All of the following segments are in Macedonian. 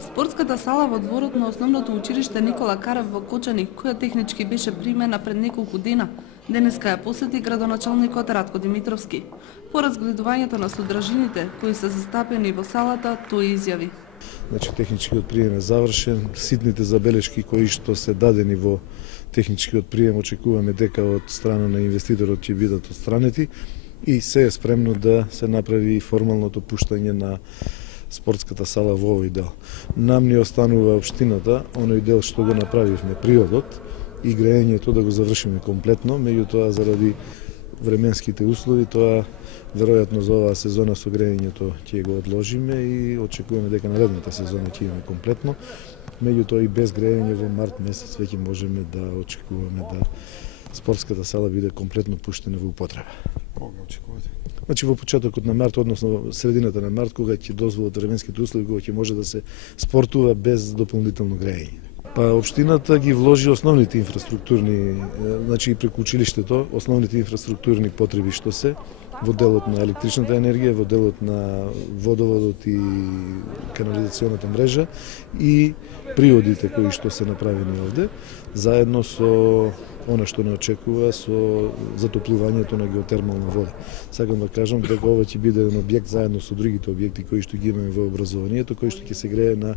Спортската сала во дворот на основното училиште Никола Карев во Кочани, која технички беше примена пред неколку дена, денеска ја посети градоначалникот Радко Димитровски. По разгледувањето на содржините кои се застапени во салата, тој изјави: Значи, техничкиот прием е завршен, ситните забелешки кои што се дадени во техничкиот прием очекуваме дека од страна на инвеститорот ќе бидат отстранети и се е спремно да се направи формалното пуштање на спортската сала во овој дел. Нам ни останува општината, оној дел што го направивме приодот и грејењето да го завршиме комплетно, меѓутоа заради временските услови, тоа веројатно за оваа сезона со грејењето ќе го одложиме и очекуваме дека наредната сезона ќе имаме комплетно. Меѓутоа и без грејење во март месец веќе можеме да очекуваме да спортската сала биде комплетно пуштена во употреба. Кога очекувате? Значи во почетокот на март, односно средината на март, кога ќе дозволат временските услови, кога ќе може да се спортува без дополнително грејење. Па општината ги вложи основните инфраструктурни, значи и преку училиштето, основните инфраструктурни потреби што се во делот на електричната енергија, во делот на водоводот и канализационата мрежа и приодите кои што се направени овде, заедно со она што не очекува со затоплувањето на геотермална вода. Сакам да кажам дека ова ќе биде еден објект заедно со другите објекти кои што ги имаме во образованието, кои што ќе се грее на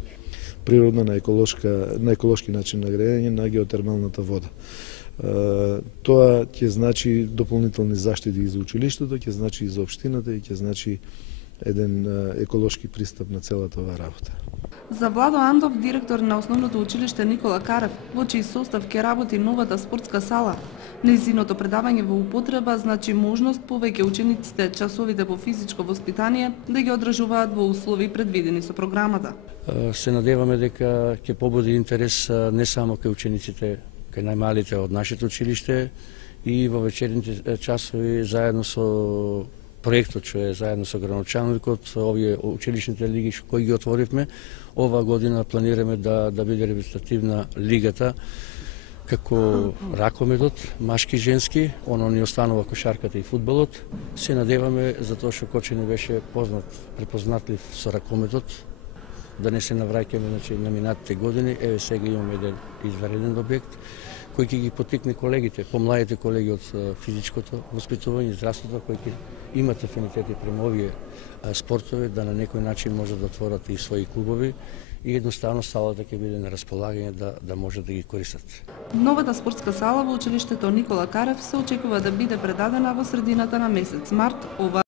природна, на еколошки начин на грејење на геотермалната вода. Тоа ќе значи дополнителни заштити и за училиштето, ќе значи и за општината и ќе значи еден еколошки пристап на целата оваа работа. За Владо Андов, директор на основното училиште Никола Карев, во чиј состав ќе работи новата спортска сала, нејзиното предавање во употреба значи можност повеќе учениците часовите по физичко воспитание да ги одржуваат во услови предвидени со програмата. Се надеваме дека ќе побуди интерес не само кај учениците, кај најмалите од нашето училиште и во вечерните часови заедно со проектот што е заедно со градоначалникот, овие училишните лиги кои ги отворивме. Ова година планираме да биде репрезентативна лигата како ракометот, машки и женски, оно ни останува кошарката и фудбалот. Се надеваме за тоа што Кочани беше препознатлив со ракометот, да не се навраќаме на минатите години. Еве сега имаме еден извареден објект кој ќе ги потикне колегите, помладите колеги од физичкото воспитување и здравството, кои ќе имат афинитети према овие спортови, да на некој начин може да отворат и своји клубови и едноставно салата ќе биде на располагање да може да ги користат. Новата спортска сала во училиштето Никола Карев се очекува да биде предадена во средината на месец март оваа